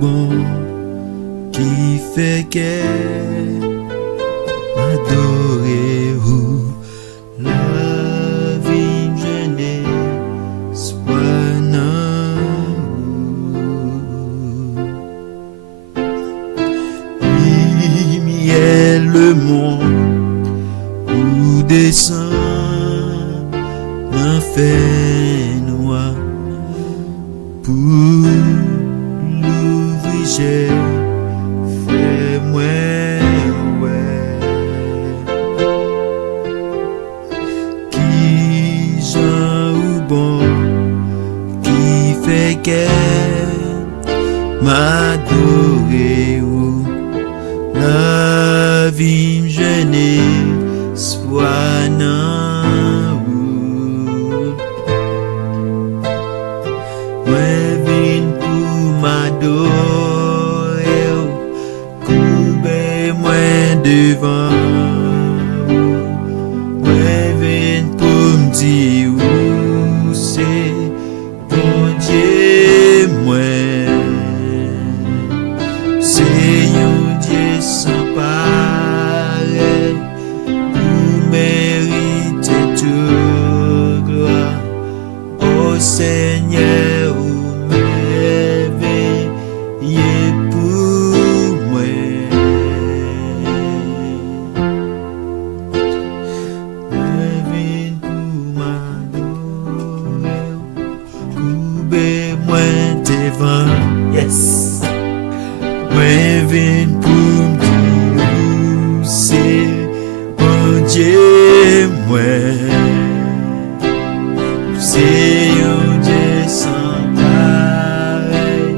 bon qui fait que m'adorer ou la vie je n'ai soit non. Limyè le monde ou descend un fenwa pour l'ouvrir j'ai fait moi ouais qui j'en ou bon qui fait que m'adorer ou la vie je n'ai soit non ou moi vin pour m'adorer couper moi devant moi vin pour me dire où c'est bon Dieu moi c'est un Dieu sans pareil pour mériter toute gloire au Seigneur ou m'éveiller pour moi m'éveiller pour m'adorer couper moi devant yes moi vin pour me dire où c'est bon Dieu moi c'est un Dieu sans pareil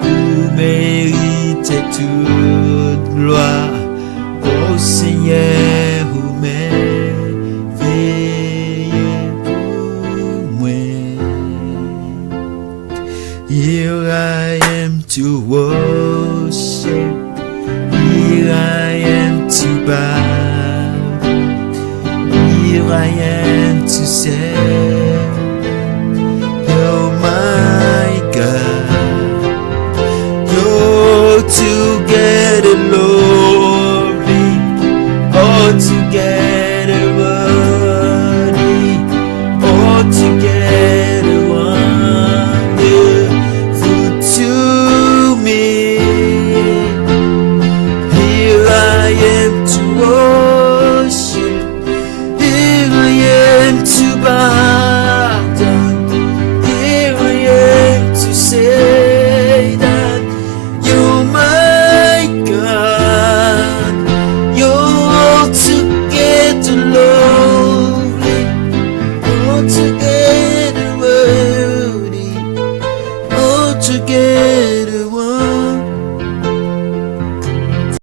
pour mériter toute gloire au Seigneur ou m'éveiller pour moi. Here I am to worship, here I am to bow, here I am to say, oh my God, you're too